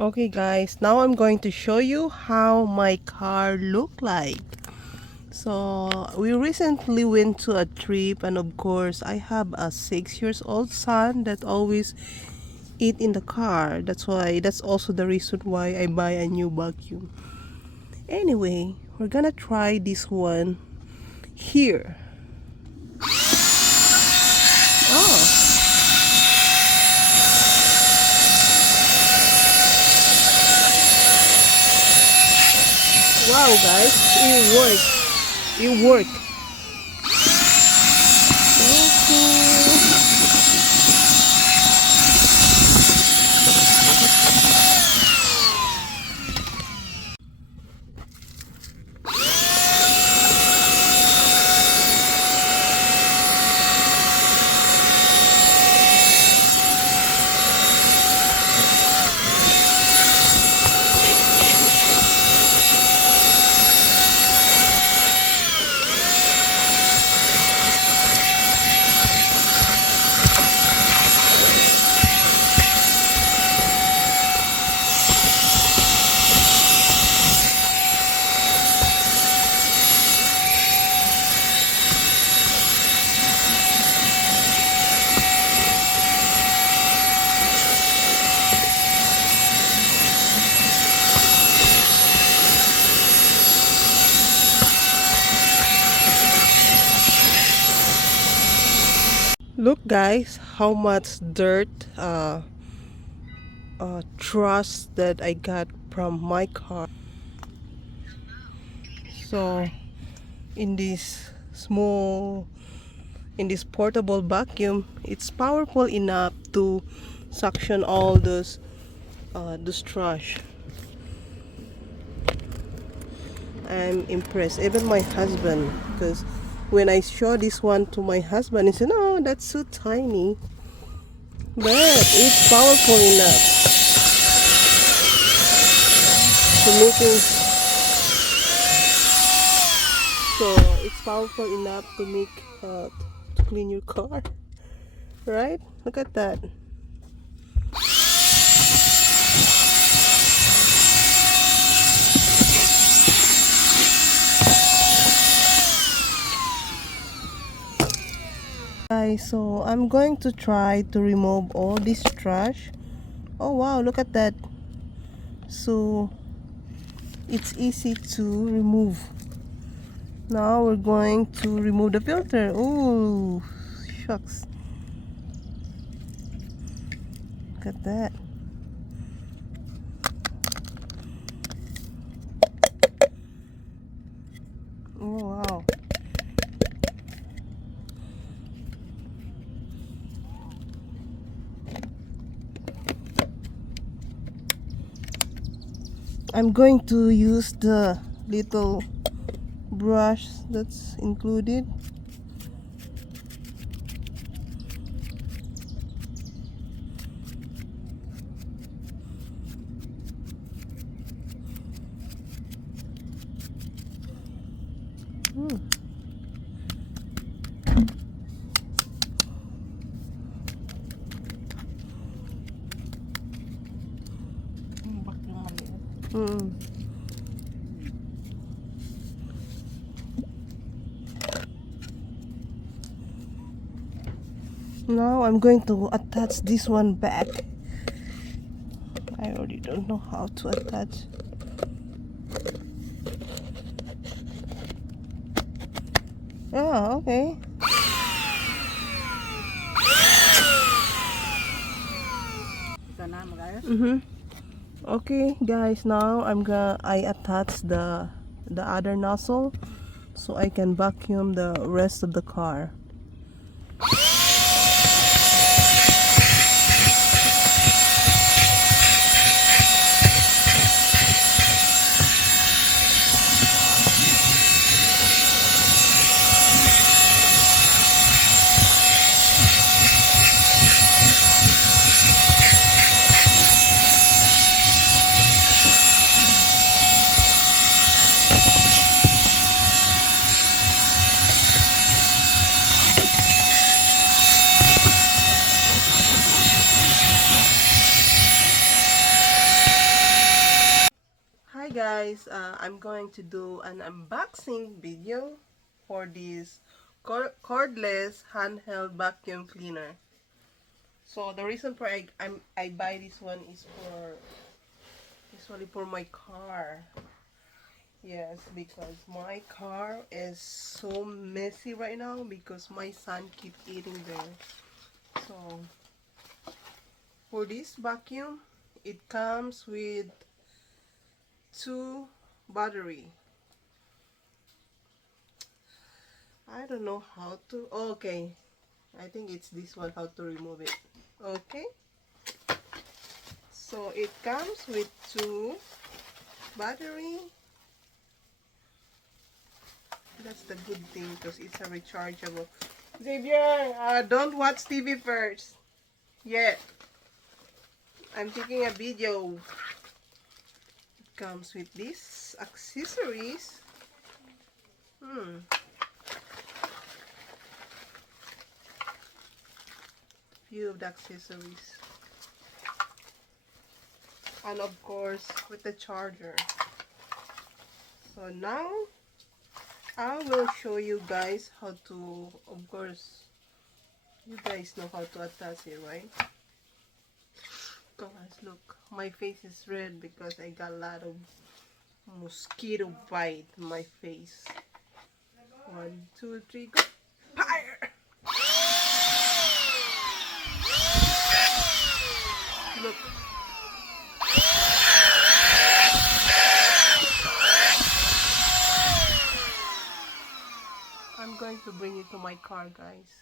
Okay guys, now I'm going to show you how my car look like. So we recently went to a trip, and of course I have a 6 years old son that always eat in the car. That's also the reason why I buy a new vacuum. Anyway, we're gonna try this one here. Oh, wow guys, it worked. It worked. Okay. Look guys, how much dirt trust that I got from my car. So in this small, in this portable vacuum, it's powerful enough to suction all those trash. I'm impressed, even my husband, because when I show this one to my husband, he said, "No, that's so tiny," but it's powerful enough to making. So it's powerful enough to make to clean your car, right? Look at that. Guys, so I'm going to try to remove all this trash. Oh wow, look at that. So it's easy to remove. Now we're going to remove the filter. Oh shucks, look at that. Oh wow. I'm going to use the little brush that's included. Mm. Now I'm going to attach this one back. I already don't know how to attach. Ah, okay. Okay, guys. Now I attach the other nozzle so I can vacuum the rest of the car. guys, I'm going to do an unboxing video for this cordless handheld vacuum cleaner. So the reason for I buy this one is for for my car. Yes, because my car is so messy right now because my son keep eating there. So for this vacuum, it comes with two battery. I don't know how to. Okay, I think it's this one, how to remove it. Okay, so it comes with two battery. That's the good thing because it's a rechargeable. Xavier, don't watch TV first yet. I'm taking a video. It comes with these accessories. Few of the accessories. And of course with the charger. So now I will show you guys how to, of course you guys know how to attach it, right? Guys, look, my face is red because I got a lot of mosquito bite in my face. 1, 2, 3, go! Fire! Look. I'm going to bring it to my car, guys.